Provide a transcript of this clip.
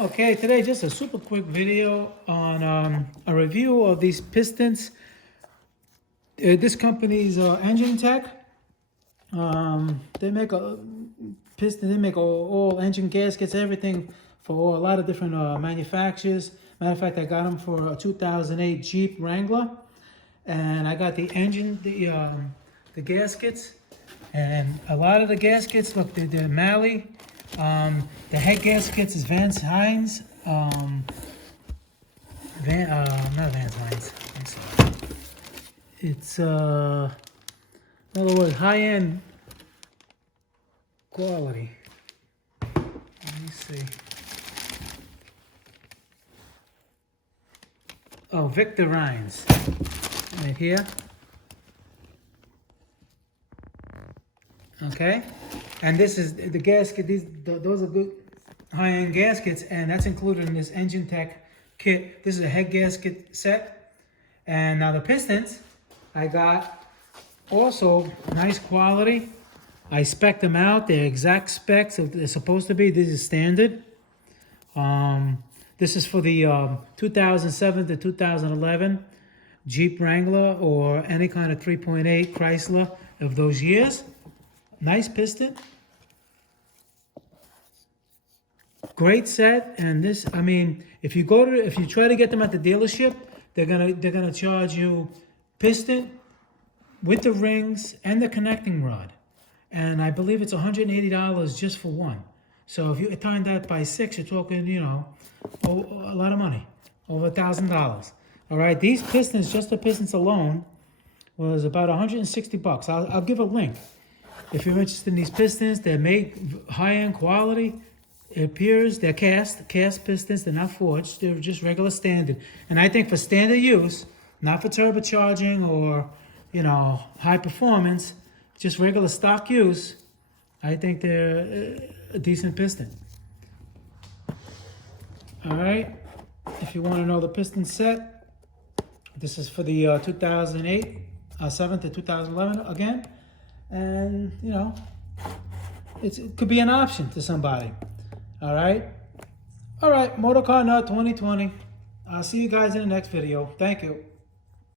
Okay, today just a super quick video on a review of these pistons. This company's Enginetech. They make a piston. They make all engine gaskets, everything for a lot of different manufacturers. Matter of fact, I got them for a 2008 Jeep Wrangler, and I got the engine, the gaskets, and a lot of the gaskets. Look, they're Malley. The head gaskets is Van Hines. Not Van Hines. It's in other words, high-end quality. Let me see. Oh, Victor Rhines, right here. Okay, and this is the gasket. Those are good high-end gaskets, and that's included in this Enginetech kit. This is a head gasket set, and now the pistons I got also nice quality. I spec'd them out. They're exact specs they're supposed to be. This is standard. This is for the 2007 to 2011 Jeep Wrangler or any kind of 3.8 Chrysler of those years. Nice piston. Great set. And this, I mean, if you try to get them at the dealership, they're gonna charge you piston with the rings and the connecting rod. And I believe it's $180 just for one. So if you time that by 6, you're talking, you know, a lot of money, over $1,000. All right, these pistons, just the pistons alone, was about 160 bucks. I'll give a link. If you're interested in these pistons, they're made high-end quality. It appears they're cast pistons. They're not forged. They're just regular standard. And I think for standard use, not for turbocharging or, you know, high performance, just regular stock use, I think they're a decent piston. All right. If you want to know the piston set, this is for the 2008, 7 to 2011 again. And, you know, it could be an option to somebody. All right. All right. Motorcar Nut 2020. I'll see you guys in the next video. Thank you.